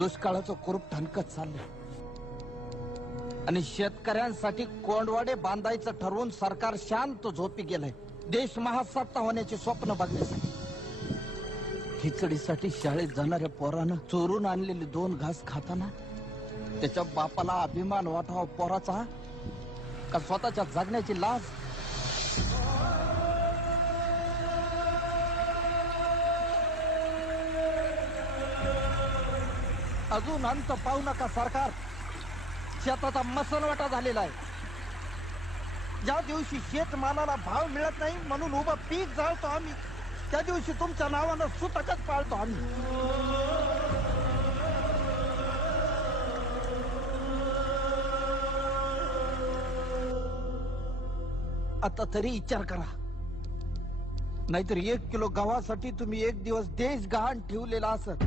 दुष्काळाचं कुरूप ठणकत चाललंय आणि शेतकऱ्यांसाठी कोंडवाडे बांधायचं ठरवून सरकार शांत झोपी गेलंय. देश महासत्ता होण्याचे स्वप्न बघण्यासाठी खिचडीसाठी शाळेत जाणाऱ्या पोरानं चोरून आणलेले 2 घास खाताना त्याच्या बापाला अभिमान वाटावा पोराचा का स्वतःच्या जगण्याची लाज. अजून अंत पाहू नका सरकार. शेताचा मसनवाटा झालेला आहे. ज्या दिवशी शेतमालाला भाव मिळत नाही म्हणून उभं पीक जाळतो आम्ही, त्या दिवशी तुमच्या नावानं सुतकच पाळतो आम्ही. आता तरी विचार करा, नाहीतर 1 किलो गव्हासाठी तुम्ही 1 दिवस देश गहाण ठेवलेला असत.